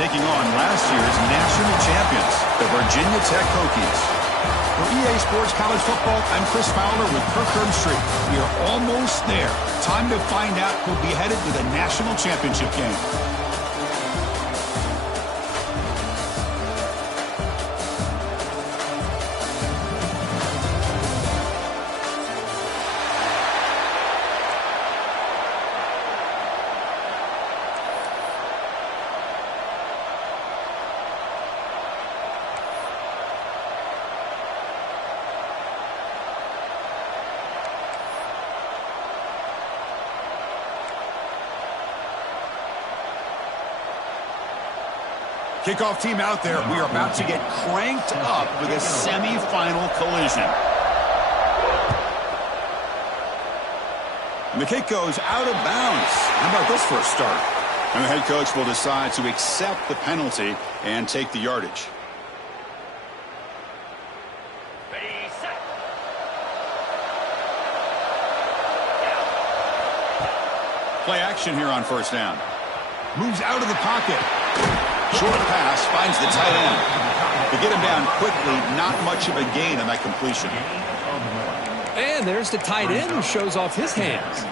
taking on last year's national champions, the Virginia Tech Hokies. For EA Sports College Football, I'm Chris Fowler with Kirk Herbstreit. We are almost there. Time to find out who'll be headed to the national championship game. Kickoff team out there. We are about to get cranked up with a semifinal collision. And the kick goes out of bounds. How about this for a start? And the head coach will decide to accept the penalty and take the yardage. Play action here on first down. Moves out of the pocket. Short pass finds the tight end. To get him down quickly, not much of a gain on that completion. And there's the tight end who shows off his hands.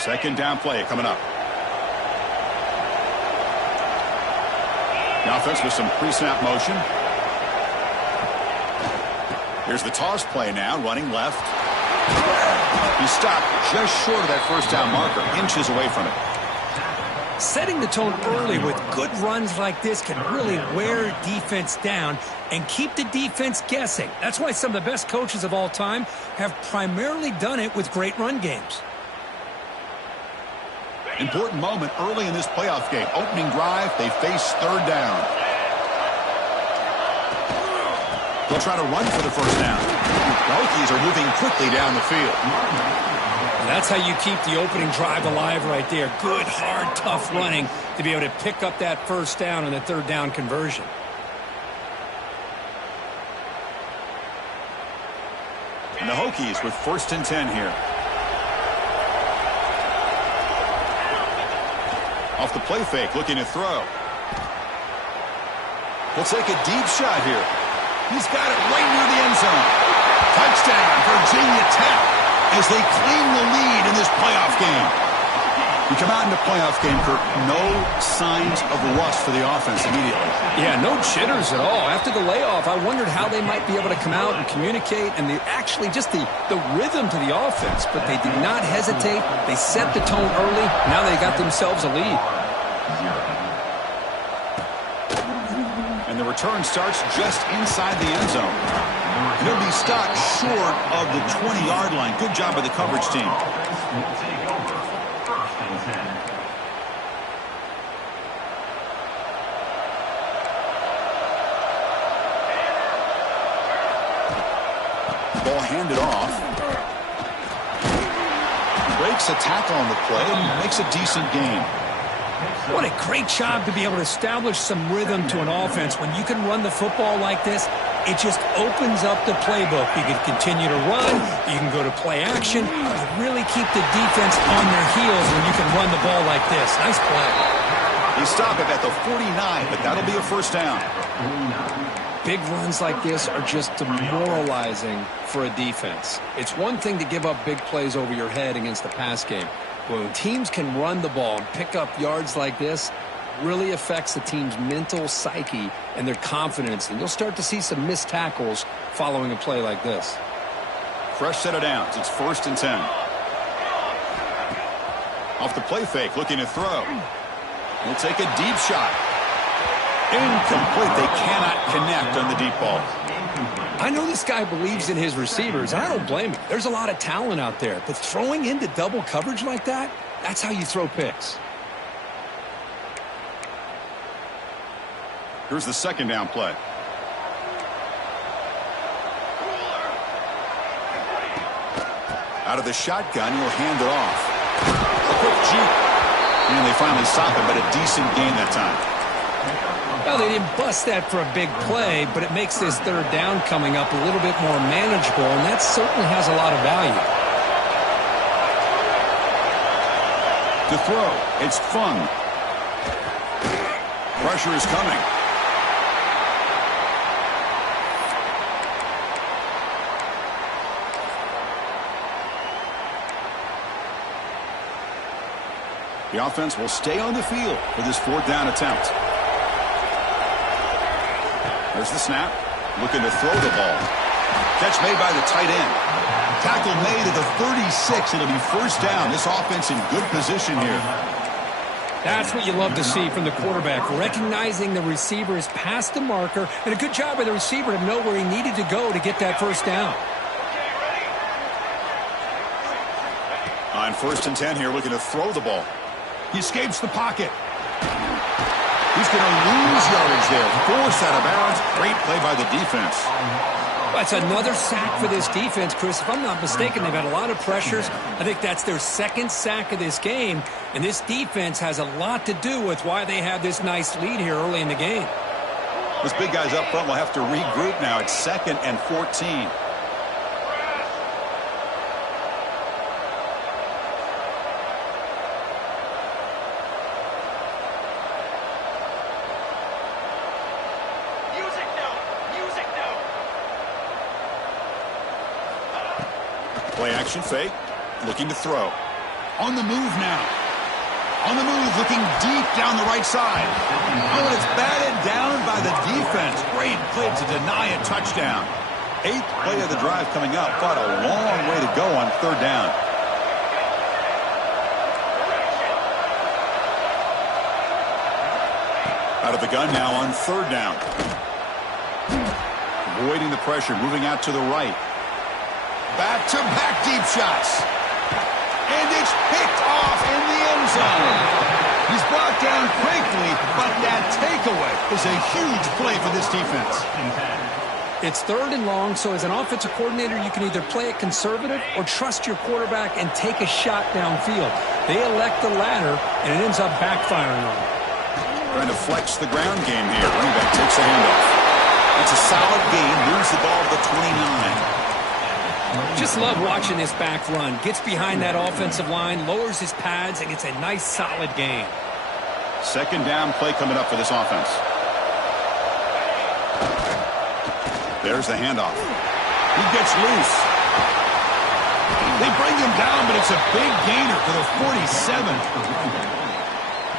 Second down play coming up. The offense with some pre-snap motion. Here's the toss play now, running left. He stopped just short of that first down marker, inches away from it. Setting the tone early with good runs like this can really wear defense down and keep the defense guessing. That's why some of the best coaches of all time have primarily done it with great run games. Important moment early in this playoff game. Opening drive, they face third down. They'll try to run for the first down. The Hokies are moving quickly down the field. That's how you keep the opening drive alive right there. Good, hard, tough running to be able to pick up that first down and the third down conversion. And the Hokies with 1st and 10 here. Off the play fake, looking to throw. He'll take a deep shot here. He's got it right near the end zone. Touchdown, Virginia Tech, as they claim the lead in this playoff game. We come out in the playoff game, Kirk, no signs of rust for the offense immediately. Yeah, no jitters at all. After the layoff, I wondered how they might be able to come out and communicate and actually just the rhythm to the offense. But they did not hesitate. They set the tone early. Now they got themselves a lead. And the return starts just inside the end zone. He'll be stopped short of the 20-yard line. Good job by the coverage team. Ball handed off. Breaks a tackle on the play and makes a decent gain. What a great job to be able to establish some rhythm to an offense. When you can run the football like this, it just opens up the playbook. You can continue to run. You can go to play action. You really keep the defense on their heels when you can run the ball like this. Nice play. He stopped it at the 49, but that'll be a first down. Big runs like this are just demoralizing for a defense. It's one thing to give up big plays over your head against the pass game. But when teams can run the ball and pick up yards like this, really affects the team's mental psyche and their confidence. And you'll start to see some missed tackles following a play like this. Fresh set of downs. It's 1st and 10. Off the play fake, looking to throw. He'll take a deep shot. Incomplete. They cannot connect on the deep ball. I know this guy believes in his receivers, and I don't blame him. There's a lot of talent out there. But throwing into double coverage like that, that's how you throw picks. Here's the second down play. Out of the shotgun, he'll hand it off. A quick juke. And they finally stop him, but a decent gain that time. Well, they didn't bust that for a big play, but it makes this third down coming up a little bit more manageable, and that certainly has a lot of value. To throw, it's Fung. Pressure is coming. The offense will stay on the field for this 4th down attempt. There's the snap. Looking to throw the ball. Catch made by the tight end. Tackle made at the 36. It'll be 1st down. This offense in good position here. That's what you love to see from the quarterback, recognizing the receiver is past the marker, and a good job by the receiver to know where he needed to go to get that 1st down. On 1st and 10 here, looking to throw the ball. He escapes the pocket. He's going to lose yardage there. Forced out of bounds. Great play by the defense. That's another sack for this defense, Chris. If I'm not mistaken, they've had a lot of pressures. I think that's their 2nd sack of this game. And this defense has a lot to do with why they have this nice lead here early in the game. Those big guys up front will have to regroup now. It's 2nd and 14. Play action fake, looking to throw. On the move now. On the move, looking deep down the right side. Oh, and it's batted down by the defense. Great play to deny a touchdown. 8th play of the drive coming up, but a long way to go on 3rd down. Out of the gun now on 3rd down. Avoiding the pressure, moving out to the right. Back-to-back deep shots. And it's picked off in the end zone. He's brought down quickly, but that takeaway is a huge play for this defense. It's 3rd and long, so as an offensive coordinator, you can either play it conservative or trust your quarterback and take a shot downfield. They elect the latter, and it ends up backfiring on them. Trying to flex the ground game here. Running back takes a handoff. It's a solid gain. Moves the ball to the 29. Just love watching this back run. Gets behind that offensive line, lowers his pads, and gets a nice solid gain. 2nd down play coming up for this offense. There's the handoff. He gets loose. They bring him down, but it's a big gainer for the 47.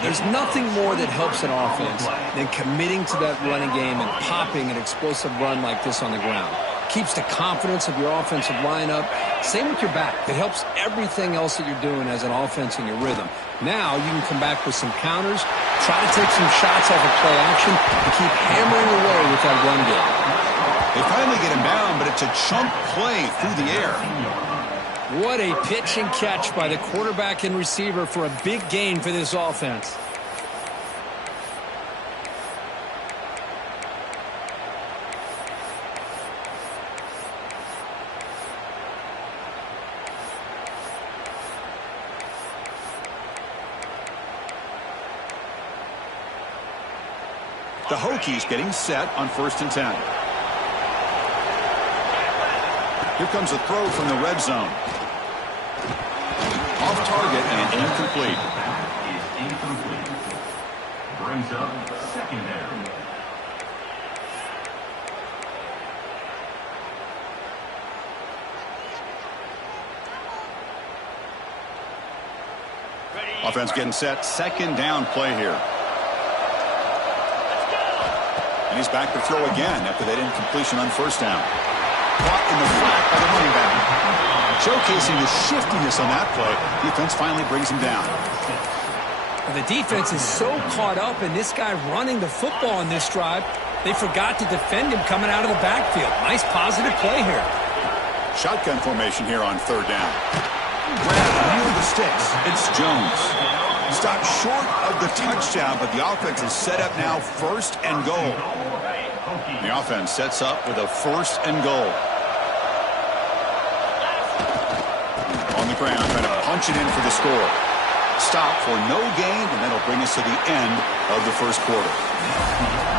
There's nothing more that helps an offense than committing to that running game and popping an explosive run like this on the ground. Keeps the confidence of your offensive lineup. Same with your back. It helps everything else that you're doing as an offense in your rhythm. Now you can come back with some counters, try to take some shots off of play action, and keep hammering away with that run game. They finally get him down, but it's a chunk play through the air. What a pitch and catch by the quarterback and receiver for a big gain for this offense. The Hokies getting set on 1st and 10. Here comes a throw from the red zone. Off target and incomplete. Brings up 2nd down. Offense getting set. 2nd down play here. And he's back to throw again after that incompletion on 1st down. Caught in the flat by the running back. Showcasing the shiftiness on that play. Defense finally brings him down. The defense is so caught up in this guy running the football in this drive, they forgot to defend him coming out of the backfield. Nice positive play here. Shotgun formation here on 3rd down. Grab near the sticks. It's Jones. Stopped short of the touchdown, but the offense is set up now 1st and goal. The offense sets up with a 1st and goal. On the ground, trying to punch it in for the score. Stop for no gain, and that'll bring us to the end of the 1st quarter.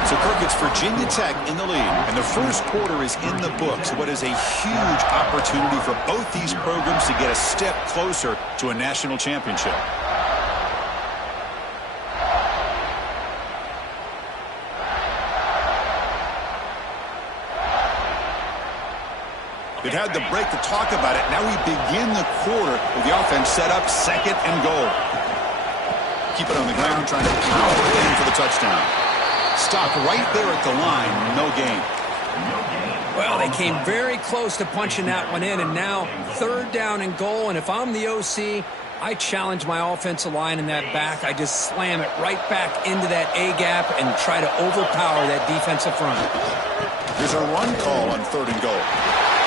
So, Kirk, it's Virginia Tech in the lead, and the 1st quarter is in the books. What is a huge opportunity for both these programs to get a step closer to a national championship. They've had the break to talk about it. Now we begin the quarter with the offense set up 2nd and goal. Keep it on the ground, trying to power it in for the touchdown. Stop right there at the line. No gain. Well, they came very close to punching that one in, and now 3rd down and goal. And if I'm the OC, I challenge my offensive line in that back. I just slam it right back into that A-gap and try to overpower that defensive front. There's a run call on 3rd and goal.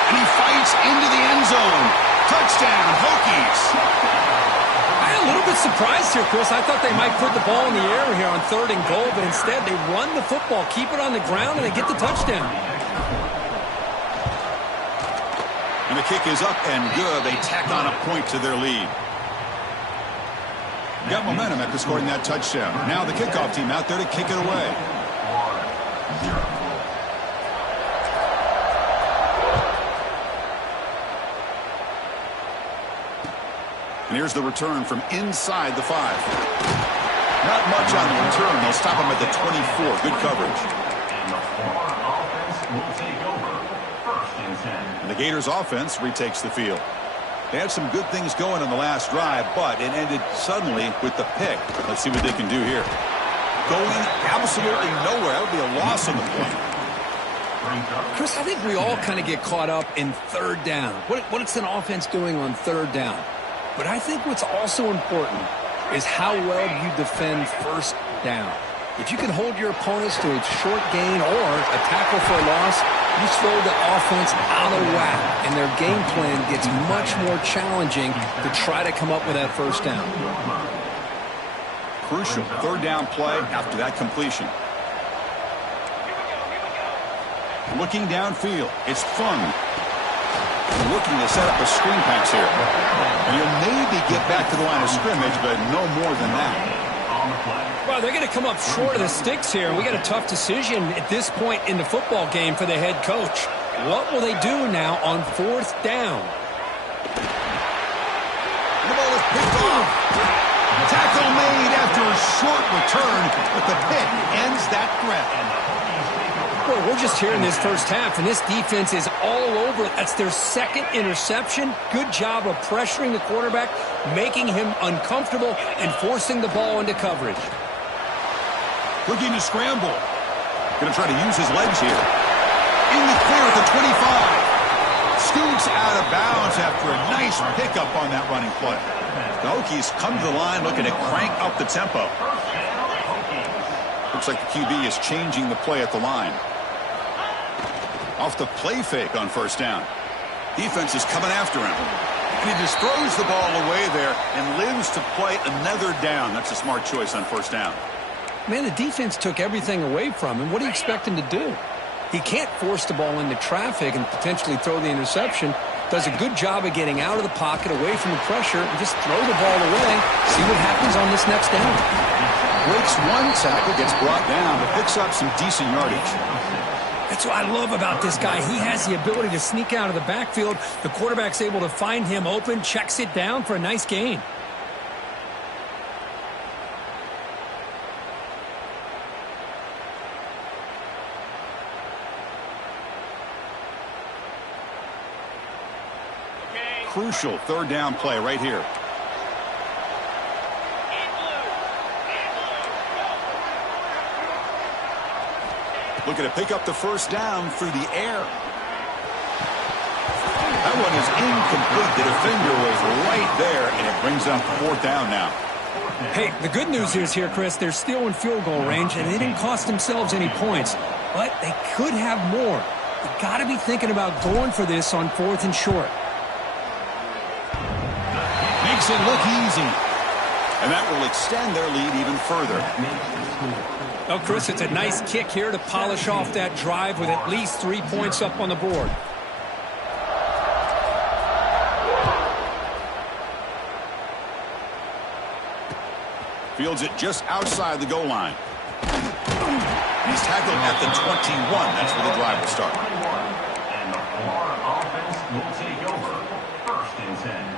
And he fights into the end zone. Touchdown, Hokies. I'm a little bit surprised here, Chris. I thought they might put the ball in the air here on 3rd and goal, but instead they run the football, keep it on the ground, and they get the touchdown. And the kick is up and good. They tack on a point to their lead. Got momentum after scoring that touchdown. Now the kickoff team out there to kick it away. And here's the return from inside the 5. Not much on the return. They'll stop him at the 24. Good coverage. And the Florida offense will take over. 1st and 10. And the Gators offense retakes the field. They had some good things going on the last drive, but it ended suddenly with the pick. Let's see what they can do here. Going absolutely nowhere. That would be a loss on the play. Chris, I think we all kind of get caught up in 3rd down. What is an offense doing on 3rd down? But I think what's also important is how well you defend 1st down. If you can hold your opponents to a short gain or a tackle for a loss, you throw the offense out of whack, and their game plan gets much more challenging to try to come up with that 1st down. Crucial 3rd down play after that completion. Looking downfield. It's Fung. Looking to set up a screen pass here. And he'll maybe get back to the line of scrimmage, but no more than that. Well, they're going to come up short of the sticks here. We got a tough decision at this point in the football game for the head coach. What will they do now on 4th down? The ball is picked off. Tackle made after a short return, but the pick ends that threat. Well, we're just here in this 1st half, and this defense is all over it. That's their 2nd interception. Good job of pressuring the quarterback, making him uncomfortable, and forcing the ball into coverage. Looking to scramble. Going to try to use his legs here. In the clear at the 25. Scoots out of bounds after a nice pickup on that running play. The Hokies come to the line looking to crank up the tempo. Looks like the QB is changing the play at the line. Off the play fake on 1st down. Defense is coming after him. And he just throws the ball away there and lives to play another down. That's a smart choice on 1st down. Man, the defense took everything away from him. What do you expect him to do? He can't force the ball into traffic and potentially throw the interception. Does a good job of getting out of the pocket, away from the pressure, and just throw the ball away. See what happens on this next down. Breaks one tackle, gets brought down, but picks up some decent yardage. That's what I love about this guy. He has the ability to sneak out of the backfield. The quarterback's able to find him open, checks it down for a nice gain. Crucial 3rd down play right here. Looking to pick up the 1st down through the air. That one is incomplete. The defender was right there, and it brings up 4th down now. Hey, the good news is here, Chris, they're still in field goal range, and they didn't cost themselves any points. But they could have more. You've got to be thinking about going for this on 4th and short. Makes it look easy. And that will extend their lead even further. Oh, Chris, it's a nice kick here to polish off that drive with at least 3 points up on the board. Fields it just outside the goal line. He's tackled at the 21. That's where the drive will start. And the Florida offense will take over. 1st and 10.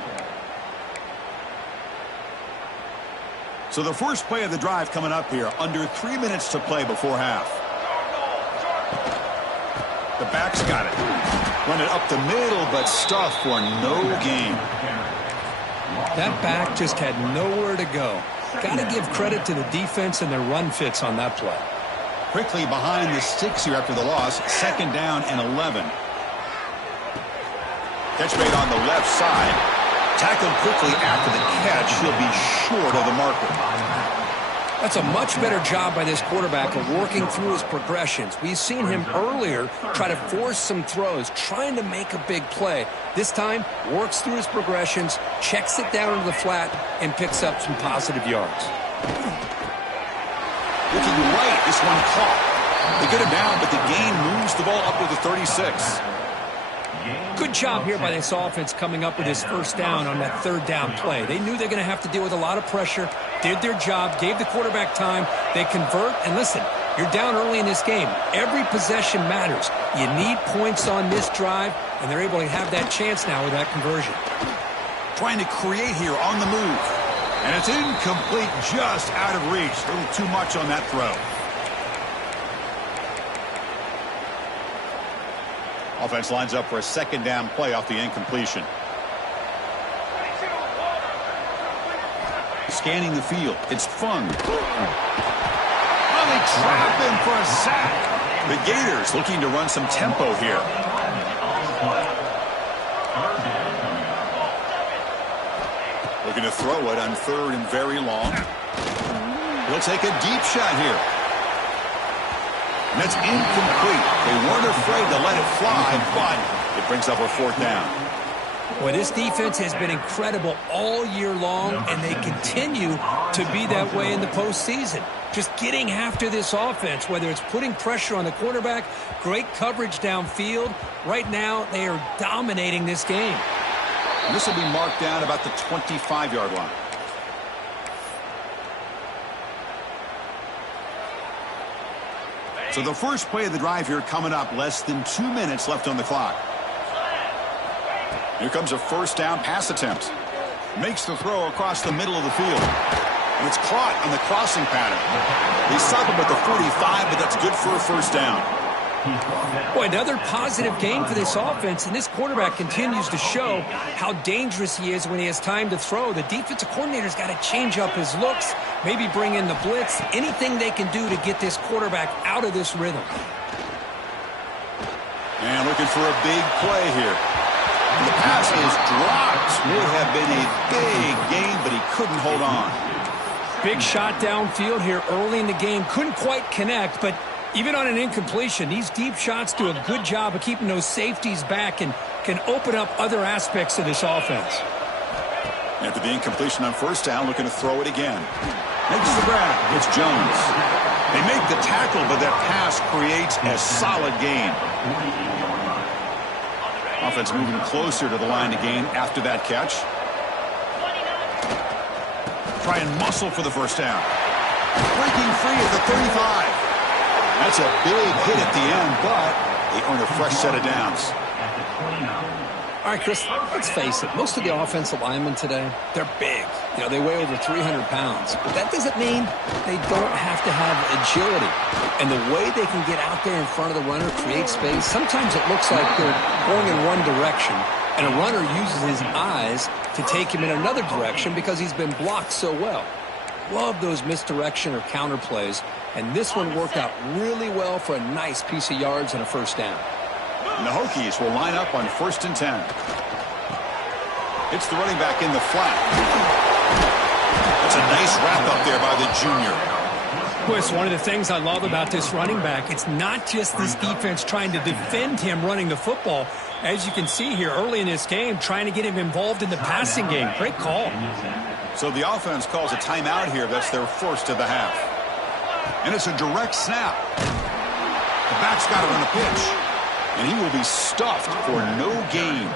So the first play of the drive coming up here. Under 3 minutes to play before half. The back's got it. Run it up the middle, but stuffed for no gain. That back just had nowhere to go. Got to give credit to the defense and their run fits on that play. Quickly behind the sticks here after the loss. 2nd down and 11. Catch made on the left side. Tackled quickly after the catch. He'll be short of the marker. That's a much better job by this quarterback of working through his progressions. We've seen him earlier try to force some throws, trying to make a big play. This time, works through his progressions, checks it down into the flat, and picks up some positive yards. Looking right, this one caught. They get him down, but the gain moves the ball up to the 36. Good job here by this offense coming up with his first down on that 3rd down play. They knew they're going to have to deal with a lot of pressure, did their job, gave the quarterback time. They convert, and listen, you're down early in this game. Every possession matters. You need points on this drive, and they're able to have that chance now with that conversion. Trying to create here on the move. And it's incomplete, just out of reach. A little too much on that throw. Offense lines up for a 2nd down play off the incompletion. Scanning the field. It's Fung. Oh, they trap him for a sack. The Gators looking to run some tempo here. Looking to throw it on 3rd and very long. He'll take a deep shot here. And that's incomplete. They weren't afraid to let it fly, but it brings up a 4th down. Boy, this defense has been incredible all year long, and they continue to be that way in the postseason. Just getting after this offense, whether it's putting pressure on the quarterback, great coverage downfield. Right now, they are dominating this game. And this will be marked down about the 25-yard line. So the first play of the drive here coming up, less than 2 minutes left on the clock. Here comes a 1st down pass attempt. Makes the throw across the middle of the field. And it's caught on the crossing pattern. They stop him at the 45, but that's good for a 1st down. Boy, another positive game for this offense, and this quarterback continues to show how dangerous he is when he has time to throw. The defensive coordinator's got to change up his looks, maybe bring in the blitz, anything they can do to get this quarterback out of this rhythm. And looking for a big play here. And the pass is dropped. Would have been a big game, but he couldn't hold on. Big shot downfield here early in the game. Couldn't quite connect, but even on an incompletion, these deep shots do a good job of keeping those safeties back and can open up other aspects of this offense. After the incompletion on 1st down, looking to throw it again. Makes the grab. It's Jones. They make the tackle, but that pass creates a solid gain. Offense moving closer to the line to gain after that catch. Try and muscle for the 1st down. Breaking free at the 35. That's a big hit at the end, but they earn a fresh set of downs. All right, Chris, let's face it. Most of the offensive linemen today, they're big. You know, they weigh over 300 pounds. But that doesn't mean they don't have to have agility. And the way they can get out there in front of the runner, create space, sometimes it looks like they're going in one direction, and a runner uses his eyes to take him in another direction because he's been blocked so well. Love those misdirection or counter plays, and this one worked out really well for a nice piece of yards and a 1st down. And the Hokies will line up on 1st and 10. It's the running back in the flat. That's a nice wrap up there by the junior. Well, it's one of the things I love about this running back. It's not just this defense trying to defend him running the football. As you can see here early in this game, trying to get him involved in the passing game. Great call. So the offense calls a timeout here. That's their 1st of the half. And it's a direct snap. The back's got it on the pitch. And he will be stuffed for no gain.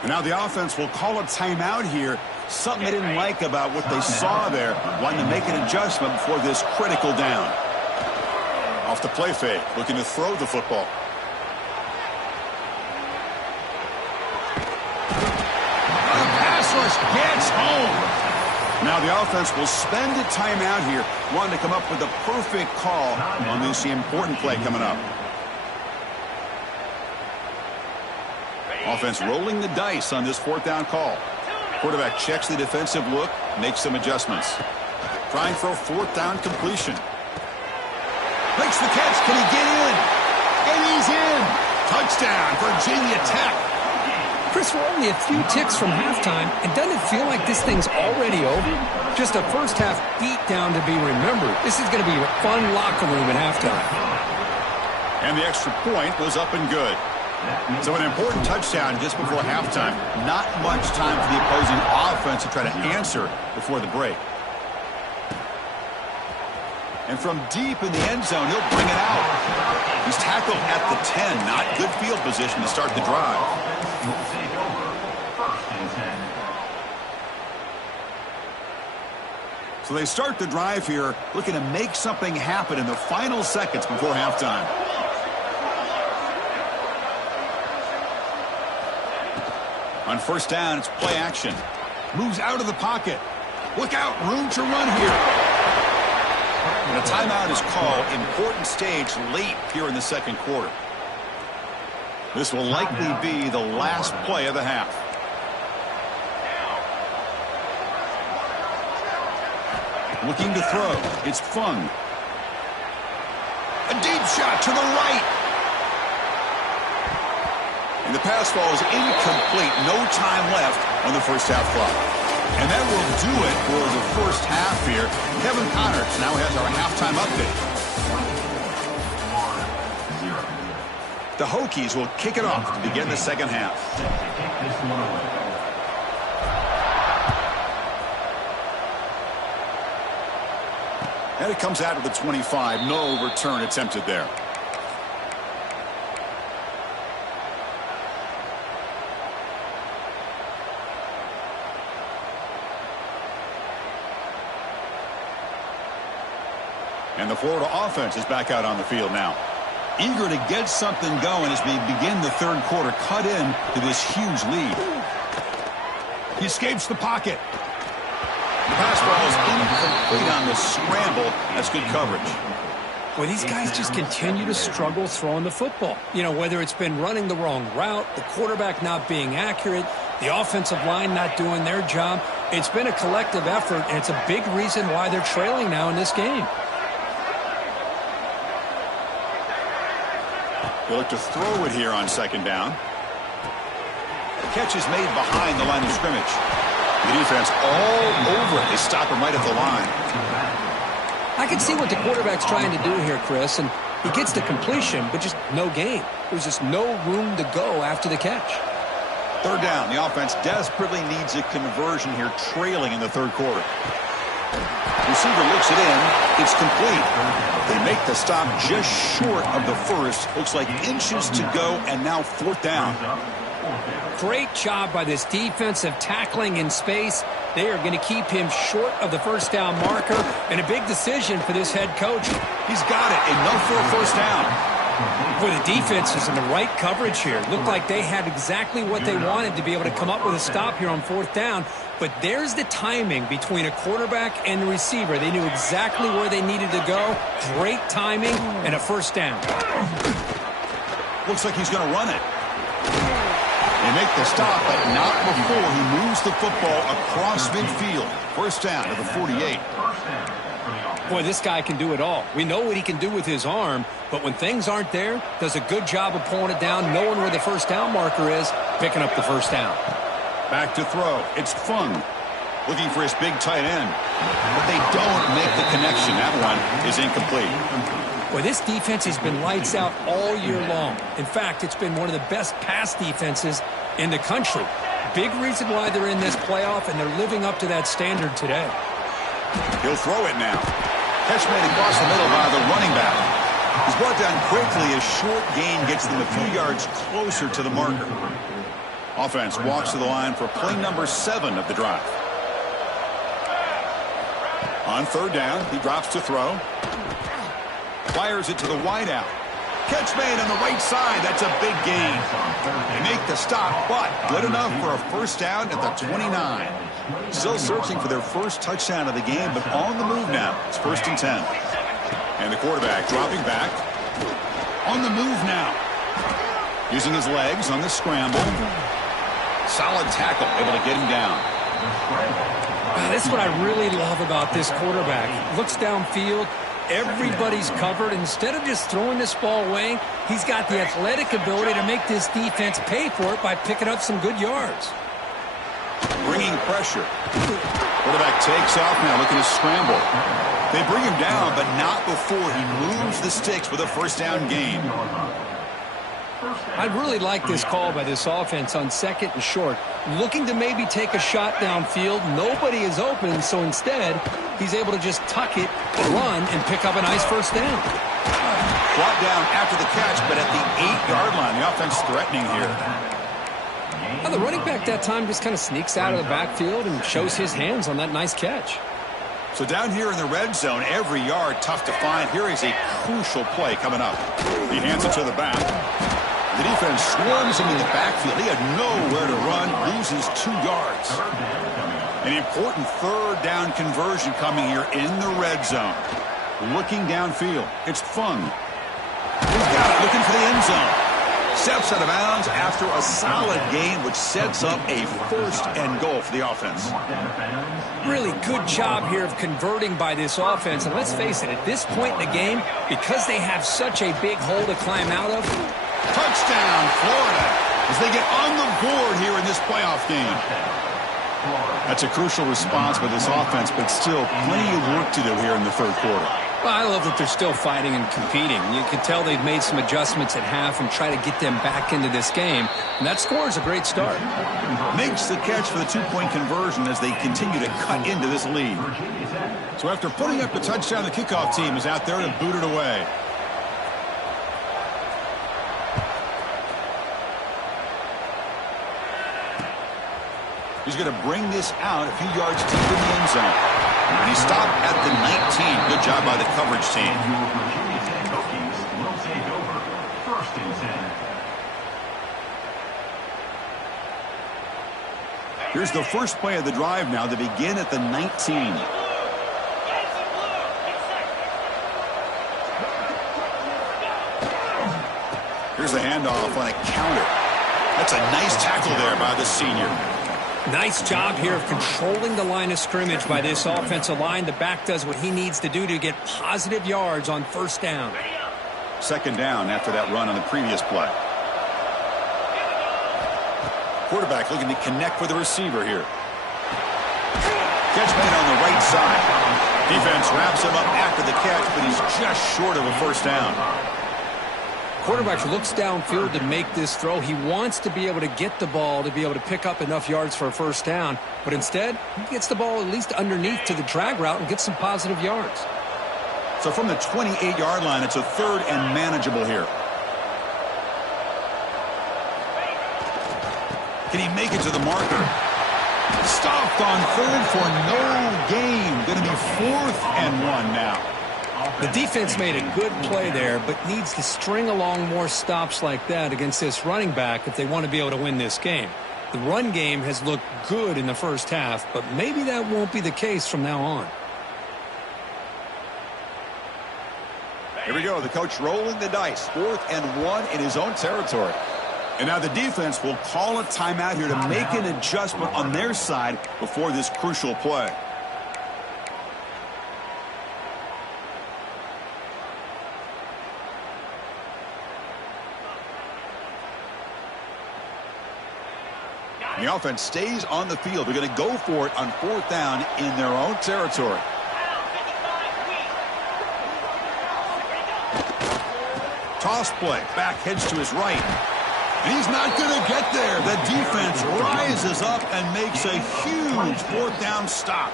And now the offense will call a timeout here. Something they didn't like about what they saw there. Wanting to make an adjustment before this critical down. Off the play fake, looking to throw the football. The pass rush gets home. Now the offense will spend a timeout here, wanting to come up with the perfect call on this important play coming up. Offense rolling the dice on this fourth down call. Quarterback checks the defensive look, makes some adjustments. Trying for a fourth down completion. Makes the catch. Can he get in? And he's in. Touchdown, Virginia Tech. Chris, we're only a few ticks from halftime, and doesn't it feel like this thing's already over? Just a first-half beatdown to be remembered. This is going to be a fun locker room at halftime. And the extra point was up and good. So an important touchdown just before halftime. Not much time for the opposing offense to try to answer before the break. And from deep in the end zone, he'll bring it out. He's tackled at the 10. Not good field position to start the drive. So they start the drive here, looking to make something happen in the final seconds before halftime. On first down, it's play action. Moves out of the pocket. Look out, room to run here. And a timeout is called. Important stage late here in the second quarter. This will likely be the last play of the half. Looking to throw. It's Fung. A deep shot to the right. And the pass ball is incomplete. No time left on the first half clock. And that will do it for the first half here. Kevin Connors now has our halftime update. The Hokies will kick it off to begin the second half. And it comes out of the 25. No return attempted there. And the Florida offense is back out on the field now. Eager to get something going as we begin the third quarter. Cut in to this huge lead. He escapes the pocket. The pass ball is incomplete on the scramble. That's good coverage. Well, these guys just continue to struggle throwing the football. You know, whether it's been running the wrong route, the quarterback not being accurate, the offensive line not doing their job. It's been a collective effort, and it's a big reason why they're trailing now in this game. They look to throw it here on second down. The catch is made behind the line of scrimmage. The defense all over it. They stop him right at the line. I can see what the quarterback's trying to do here, Chris, and he gets the completion, but just no gain. There's just no room to go after the catch. Third down. The offense desperately needs a conversion here, trailing in the third quarter. Receiver looks it in. It's complete. They make the stop just short of the first. Looks like inches to go, and now fourth down. Great job by this defensive tackling in space. They are going to keep him short of the first down marker, and a big decision for this head coach. He's got it. Enough for a first down. Boy, the defense is in the right coverage here. Looked like they had exactly what they wanted to be able to come up with a stop here on fourth down. But there's the timing between a quarterback and the receiver. They knew exactly where they needed to go. Great timing and a first down. Looks like he's going to run it. They make the stop, but not before he moves the football across midfield. First down to the 48. Boy, this guy can do it all. We know what he can do with his arm, but when things aren't there, does a good job of pulling it down, knowing where the first down marker is, picking up the first down. Back to throw. It's Fung. Looking for his big tight end. But they don't make the connection. That one is incomplete. Boy, this defense has been lights out all year long. In fact, it's been one of the best pass defenses in the country. Big reason why they're in this playoff, and they're living up to that standard today. He'll throw it now. Catch made across the middle by the running back. He's brought down quickly. A short gain gets them a few yards closer to the marker. Offense walks to the line for play number 7 of the drive. On third down, he drops to throw. Fires it to the wideout. Catch made on the right side. That's a big gain. They make the stop, but good enough for a first down at the 29. Still searching for their first touchdown of the game, but on the move now. It's 1st and 10. And the quarterback dropping back. On the move now. Using his legs on the scramble. Solid tackle, able to get him down. This is what I really love about this quarterback. He looks downfield. Everybody's covered. Instead of just throwing this ball away, he's got the athletic ability to make this defense pay for it by picking up some good yards. Bringing pressure. Quarterback takes off now, looking to scramble. They bring him down, but not before he moves the sticks with a first down gain. I really like this call by this offense on 2nd and short. Looking to maybe take a shot downfield. Nobody is open, so instead, he's able to just tuck it, run, and pick up a nice first down. Brought down after the catch, but at the 8-yard line. The offense threatening here. Well, the running back that time just kind of sneaks out of the backfield and shows his hands on that nice catch. So down here in the red zone, every yard tough to find. Here is a crucial play coming up. He hands it to the back. The defense swarms him in the backfield. He had nowhere to run, loses 2 yards. An important third down conversion coming here in the red zone. Looking downfield. It's fun. He's got it, looking for the end zone. Steps out of bounds after a solid game, which sets up a 1st and goal for the offense. Really good job here of converting by this offense. And let's face it, at this point in the game, because they have such a big hole to climb out of, touchdown, Florida, as they get on the board here in this playoff game. That's a crucial response by this offense, but still plenty of work to do here in the 3rd quarter. Well, I love that they're still fighting and competing. You can tell they've made some adjustments at half and try to get them back into this game. And that score is a great start. Makes the catch for the 2-point conversion as they continue to cut into this lead. So after putting up the touchdown, the kickoff team is out there to boot it away. He's going to bring this out a few yards deep in the end zone. And he stopped at the 19. Good job by the coverage team. Here's the first play of the drive now. They begin at the 19. Here's the handoff on a counter. That's a nice tackle there by the senior. Nice job here of controlling the line of scrimmage by this offensive line. The back does what he needs to do to get positive yards on 1st down. 2nd down after that run on the previous play. Quarterback looking to connect with the receiver here. Catch made on the right side. Defense wraps him up after the catch, but he's just short of a first down. Quarterback looks downfield to make this throw. He wants to be able to get the ball to be able to pick up enough yards for a first down. But instead, he gets the ball at least underneath to the drag route and gets some positive yards. So from the 28-yard line, it's a 3rd and manageable here. Can he make it to the marker? Stopped on 3rd for no gain. Going to be 4th and 1 now. The defense made a good play there, but needs to string along more stops like that against this running back if they want to be able to win this game. The run game has looked good in the first half, but maybe that won't be the case from now on. Here we go. The coach rolling the dice. 4th and 1 in his own territory. And now the defense will call a timeout here to make an adjustment on their side before this crucial play. The offense stays on the field. They're going to go for it on 4th down in their own territory. Toss play. Back heads to his right. And he's not going to get there. The defense rises up and makes a huge 4th down stop.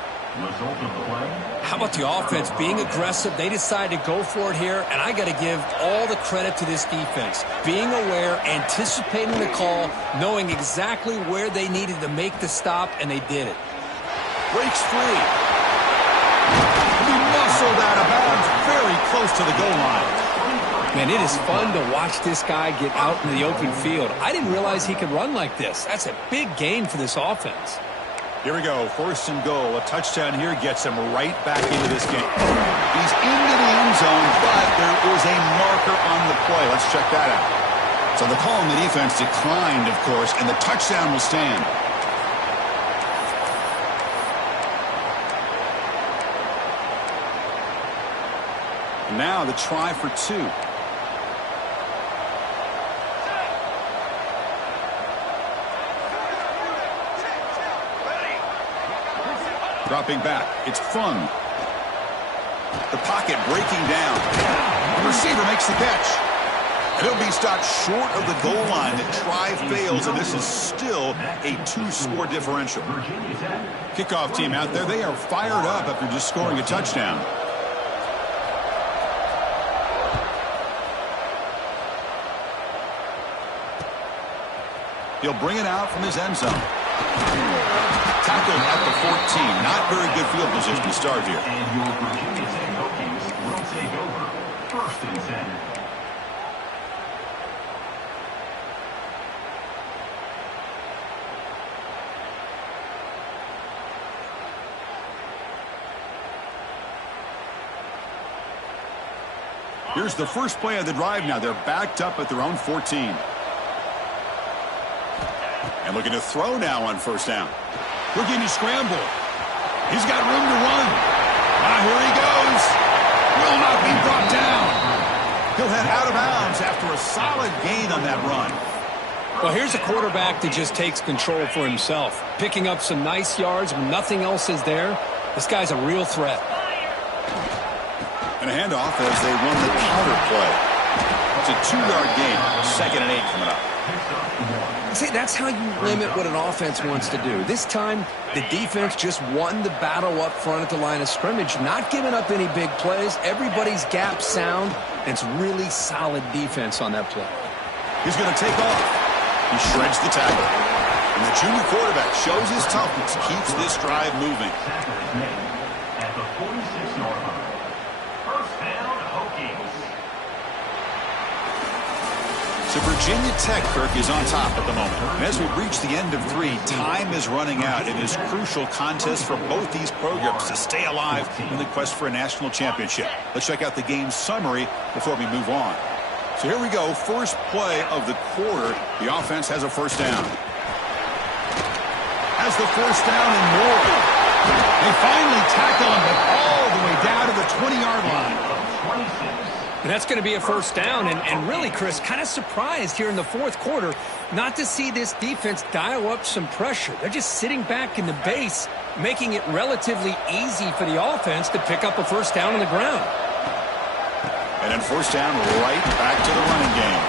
How about the offense being aggressive? They decided to go for it here, and I got to give all the credit to this defense. Being aware, anticipating the call, knowing exactly where they needed to make the stop, and they did it. Breaks free. He muscled out of bounds very close to the goal line. Man, it is fun to watch this guy get out in the open field. I didn't realize he could run like this. That's a big gain for this offense. Here we go, 1st and goal. A touchdown here gets him right back into this game. He's into the end zone, but there is a marker on the play. Let's check that out. So the call on the defense declined, of course, and the touchdown will stand. And now the try for 2. Dropping back. It's Fung. The pocket breaking down. The receiver makes the catch. And he'll be stopped short of the goal line. The try fails, and this is still a 2-score differential. Kickoff team out there, they are fired up after just scoring a touchdown. He'll bring it out from his end zone. Tackled at the 14. Not very good field position to start here. And your Virginia Tech Hokies will take over. 1st and 10. Here's the first play of the drive now. They're backed up at their own 14. And looking to throw now on 1st down. Looking to scramble. He's got room to run. Here he goes. Will not be brought down. He'll head out of bounds after a solid gain on that run. Well, here's a quarterback that just takes control for himself. Picking up some nice yards when nothing else is there. This guy's a real threat. And a handoff as they run the counter play. It's a 2-yard gain. 2nd and 8 coming up. See, that's how you limit what an offense wants to do. This time, the defense just won the battle up front at the line of scrimmage, not giving up any big plays. Everybody's gap sound, and it's really solid defense on that play. He's going to take off. He shreds the tackle. And the junior quarterback shows his toughness, keeps this drive moving. Tackle is made at the 46-yard line. 1st down, Hokies. So Virginia Tech, Kirk, is on top at the moment. And as we reach the end of 3, time is running out. It is a crucial contest for both these programs to stay alive in the quest for a national championship. Let's check out the game summary before we move on. So here we go. First play of the quarter. The offense has a 1st down. Has the 1st down and more. They finally tackle him, but all the way down to the 20-yard line. And that's going to be a 1st down. And really, Chris, kind of surprised here in the 4th quarter not to see this defense dial up some pressure. They're just sitting back in the base, making it relatively easy for the offense to pick up a 1st down on the ground. And then 1st down right back to the running game.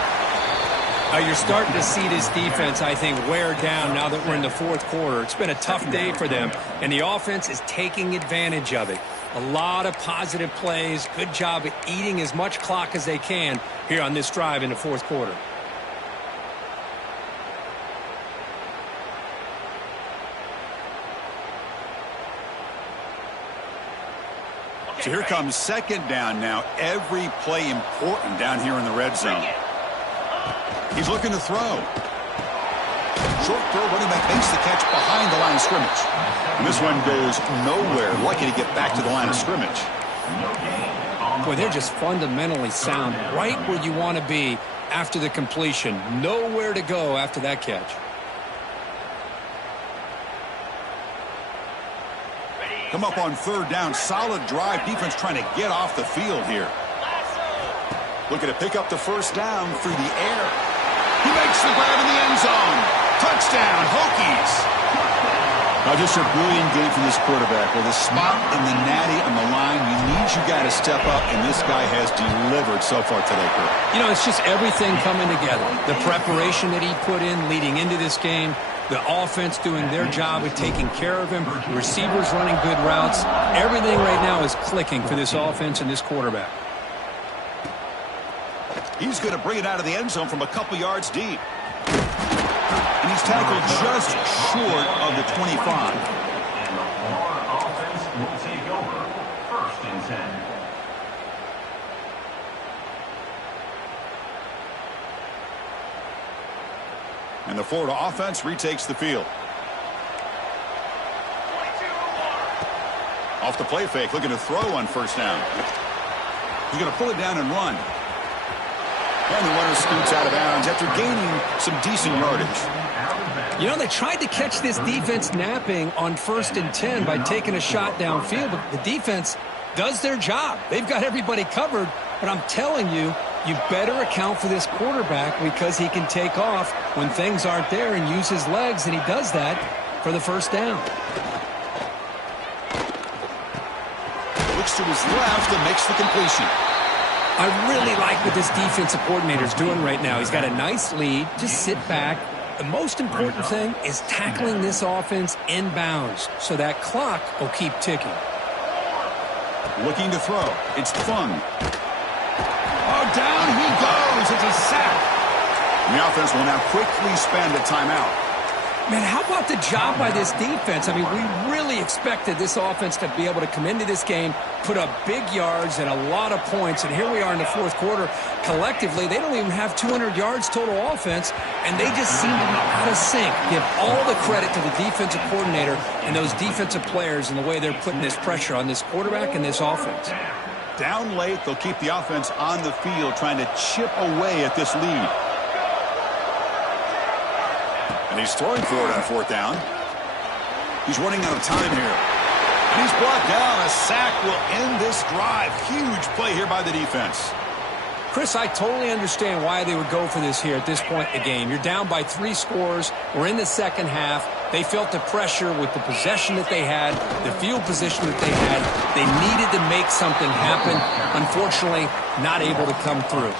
You're starting to see this defense, I think, wear down now that we're in the 4th quarter. It's been a tough day for them, and the offense is taking advantage of it. A lot of positive plays. Good job at eating as much clock as they can here on this drive in the 4th quarter. So here comes 2nd down now. Every play important down here in the red zone. He's looking to throw. Short throw, running back makes the catch behind the line of scrimmage. And this one goes nowhere. Lucky to get back to the line of scrimmage. Boy, they're just fundamentally sound right where you want to be after the completion. Nowhere to go after that catch. Come up on 3rd down. Solid drive. Defense trying to get off the field here. Looking to pick up the 1st down through the air. He makes the grab in the end zone. Touchdown, Hokies. Now just a brilliant game from this quarterback. With a spot in the natty on the line, you got to step up, and this guy has delivered so far today, Kurt. You know, it's just everything coming together. The preparation that he put in leading into this game, the offense doing their job of taking care of him, the receivers running good routes. Everything right now is clicking for this offense and this quarterback. He's going to bring it out of the end zone from a couple yards deep. And he's tackled just short of the 25. And the Florida offense will take over. 1st and 10. And the Florida offense retakes the field. Off the play fake, looking to throw on 1st down. He's going to pull it down and run. And the runner scoots out of bounds after gaining some decent yardage. You know, they tried to catch this defense napping on 1st and 10 by taking a shot downfield, but the defense does their job. They've got everybody covered, but I'm telling you, you better account for this quarterback because he can take off when things aren't there and use his legs, and he does that for the first down. Looks to his left and makes the completion. I really like what this defensive coordinator is doing right now. He's got a nice lead. Just sit back. The most important thing is tackling this offense inbounds so that clock will keep ticking. Looking to throw. It's Fung. Oh, down he goes. It's a sack. And the offense will now quickly spend a timeout. Man, how about the job by this defense? I mean, we really expected this offense to be able to come into this game, put up big yards and a lot of points, and here we are in the fourth quarter. Collectively, they don't even have 200 yards total offense, and they just seem to be out of sync. Give all the credit to the defensive coordinator and those defensive players and the way they're putting this pressure on this quarterback and this offense. Down late, they'll keep the offense on the field trying to chip away at this lead. And he's throwing for it on 4th down. He's running out of time here. And he's brought down. A sack will end this drive. Huge play here by the defense. Chris, I totally understand why they would go for this here at this point in the game. You're down by 3 scores. We're in the second half. They felt the pressure with the possession that they had, the field position that they had. They needed to make something happen. Unfortunately, not able to come through.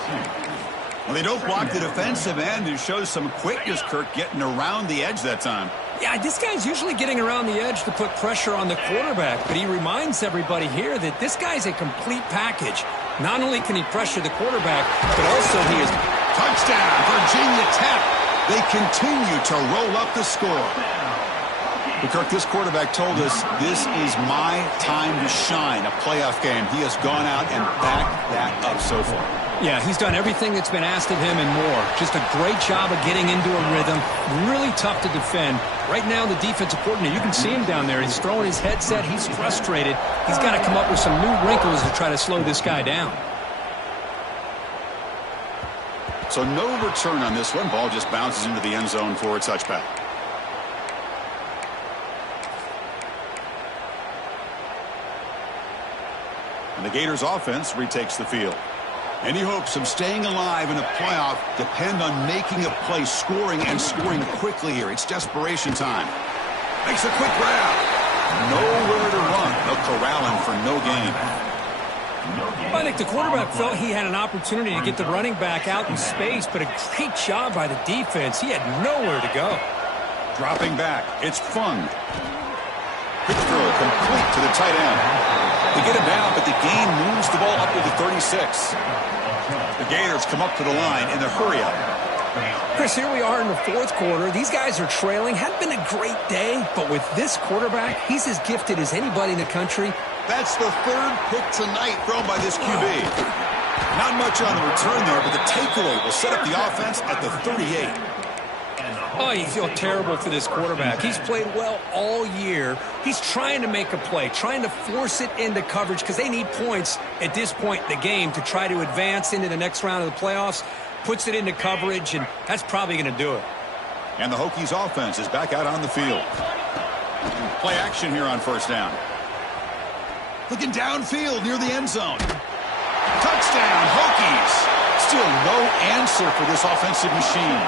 Well, they don't block the defensive end and shows some quickness, Kirk, getting around the edge that time. Yeah, this guy's usually getting around the edge to put pressure on the quarterback, but he reminds everybody here that this guy's a complete package. Not only can he pressure the quarterback, but also he is... Touchdown, Virginia Tech. They continue to roll up the score. But Kirk, this quarterback told us this is my time to shine, a playoff game. He has gone out and backed that up so far. Yeah, he's done everything that's been asked of him and more. Just a great job of getting into a rhythm. Really tough to defend. Right now, the defensive coordinator, you can see him down there. He's throwing his headset. He's frustrated. He's got to come up with some new wrinkles to try to slow this guy down. So no return on this one. Ball just bounces into the end zone for a touchback. And the Gators offense retakes the field. Any hopes of staying alive in a playoff depend on making a play, scoring and scoring quickly here. It's desperation time. Makes a quick grab. Nowhere to run. They'll corral him for no gain. I think the quarterback felt he had an opportunity to get the running back out in space, but a great job by the defense. He had nowhere to go. Dropping back. It's Fung. Quick throw complete to the tight end. They get him down, but the gain moves the ball up to the 36. The Gators come up to the line in the hurry-up. Chris, here we are in the fourth quarter. These guys are trailing. Hadn't been a great day, but with this quarterback, he's as gifted as anybody in the country. That's the third pick tonight thrown by this QB. Not much on the return there, but the takeaway will set up the offense at the 38. Oh, you feel terrible for this quarterback. He's played well all year. He's trying to make a play, trying to force it into coverage because they need points at this point in the game to try to advance into the next round of the playoffs. Puts it into coverage, and that's probably going to do it. And the Hokies offense is back out on the field. Play action here on first down. Looking downfield near the end zone. Touchdown, Hokies. Still no answer for this offensive machine.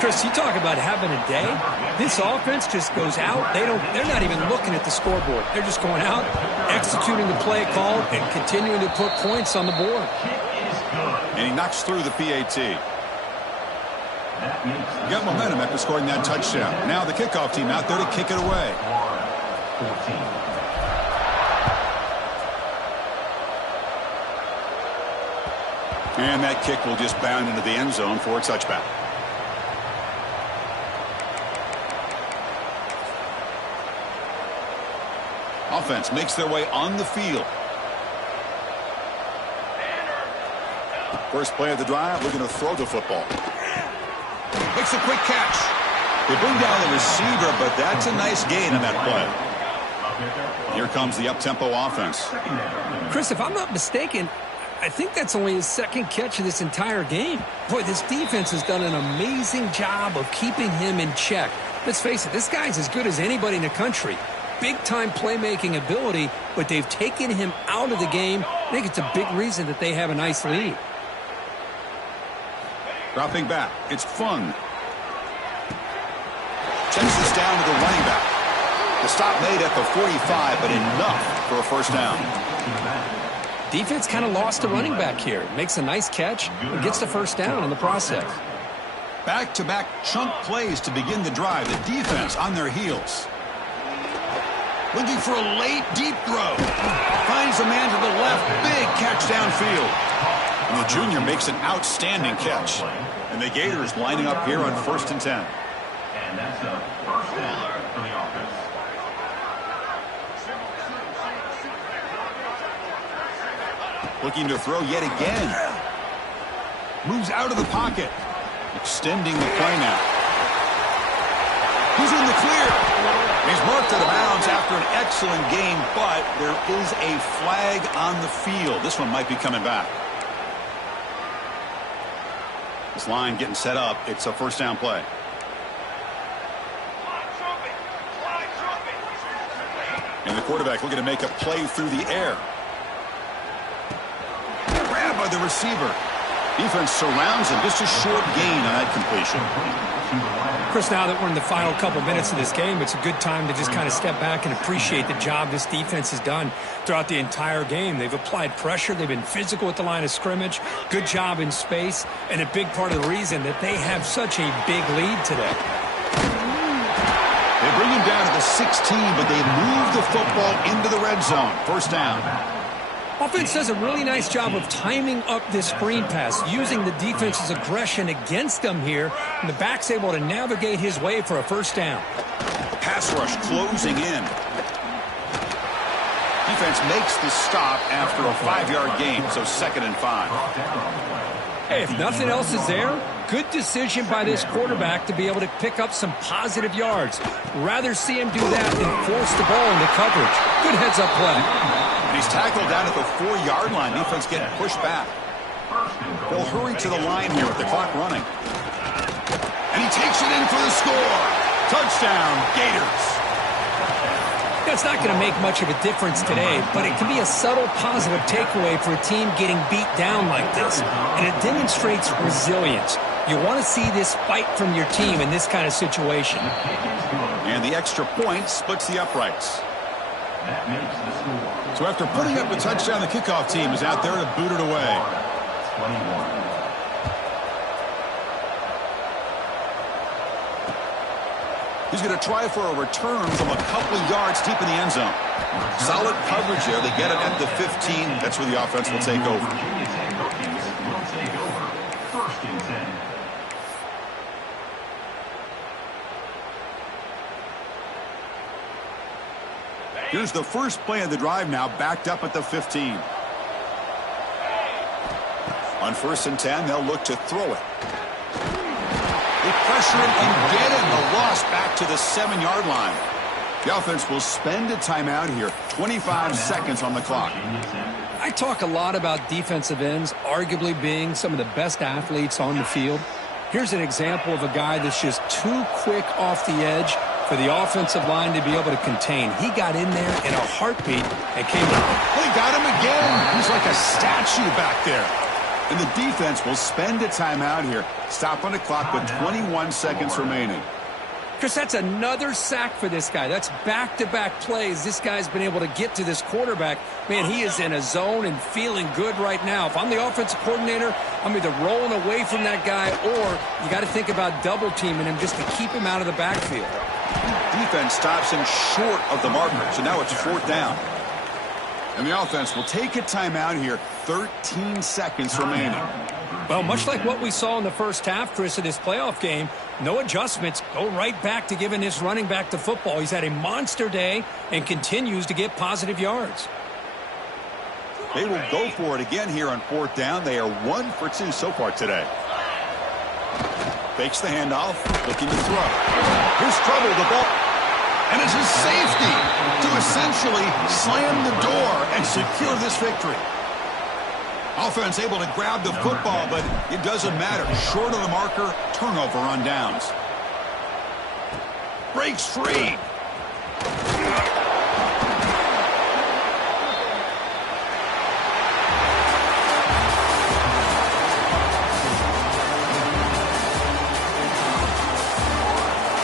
Chris, you talk about having a day. This offense just goes out. They're not even looking at the scoreboard. They're just going out, executing the play called, and continuing to put points on the board. And he knocks through the PAT. He got momentum after scoring that touchdown. Now the kickoff team out there to kick it away. And that kick will just bound into the end zone for a touchback. Offense makes their way on the field. First play of the drive, we're going to throw the football. Makes a quick catch. They bring down the receiver, but that's a nice gain on that play. Here comes the up-tempo offense. Chris, if I'm not mistaken, I think that's only his second catch of this entire game. Boy, this defense has done an amazing job of keeping him in check. Let's face it, this guy's as good as anybody in the country. Big-time playmaking ability, but they've taken him out of the game. I think it's a big reason that they have a nice lead. Dropping back, it's Fung. Checks this down to the running back. The stop made at the 45, but enough for a first down. Defense kind of lost the running back here. Makes a nice catch and gets the first down in the process. Back-to-back chunk plays to begin the drive. The defense on their heels. Looking for a late, deep throw. Finds a man to the left. Big catch downfield. And the junior makes an outstanding catch. And the Gators lining up here on 1st and 10. And that's a first down for the offense. Looking to throw yet again. Moves out of the pocket. Extending the play now. He's in the clear. He's marked out of bounds after an excellent game, but there is a flag on the field. This one might be coming back. This line getting set up. It's a first down play. And the quarterback looking to make a play through the air. Grabbed by the receiver. Defense surrounds him. Just a short gain on that completion. Chris, now that we're in the final couple minutes of this game, it's a good time to just kind of step back and appreciate the job this defense has done throughout the entire game. They've applied pressure. They've been physical at the line of scrimmage. Good job in space. And a big part of the reason that they have such a big lead today. They bring him down to the 16, but they move the football into the red zone. First down. Offense does a really nice job of timing up this screen pass, using the defense's aggression against them here, and the back's able to navigate his way for a first down. Pass rush closing in. Defense makes the stop after a 5-yard gain, so 2nd and 5. Hey, if nothing else is there, good decision by this quarterback to be able to pick up some positive yards. Rather see him do that than force the ball into coverage. Good heads-up play. And he's tackled down at the 4-yard line. Defense getting pushed back. They'll hurry to the line here with the clock running. And he takes it in for the score. Touchdown, Gators. That's not going to make much of a difference today, but it can be a subtle positive takeaway for a team getting beat down like this. And it demonstrates resilience. You want to see this fight from your team in this kind of situation. And the extra point splits the uprights. That makes the score. So after putting up the touchdown, the kickoff team is out there to boot it away. 21. He's going to try for a return from a couple of yards deep in the end zone. Solid coverage there. They get it at the 15. That's where the offense will take over. Virginia Tech Hokies will take over. 1st and 10. Here's the first play of the drive now, backed up at the 15. On 1st and 10, they'll look to throw it. They pressure him and get him. The loss back to the 7-yard line. The offense will spend a timeout here. 25 seconds on the clock. I talk a lot about defensive ends arguably being some of the best athletes on the field. Here's an example of a guy that's just too quick off the edge for the offensive line to be able to contain. He got in there in a heartbeat and came out. They got him again. He's like a statue back there. And the defense will spend a timeout here. Stop on the clock with 21 seconds remaining. Chris, that's another sack for this guy. That's back-to-back plays. This guy's been able to get to this quarterback. Man, he is in a zone and feeling good right now. If I'm the offensive coordinator, I'm either rolling away from that guy or you got to think about double-teaming him just to keep him out of the backfield. Defense stops him short of the marker, so now it's 4th down. And the offense will take a timeout here. 13 seconds remaining. Well, much like what we saw in the first half, Chris, of this playoff game, no adjustments. Go right back to giving this running back the football. He's had a monster day and continues to get positive yards. They will go for it again here on 4th down. They are 1 for 2 so far today. Fakes the handoff, looking to throw. Here's trouble, the ball. And it's a safety to essentially slam the door and secure this victory. Offense able to grab the football, but it doesn't matter. Short of the marker, turnover on downs. Breaks free.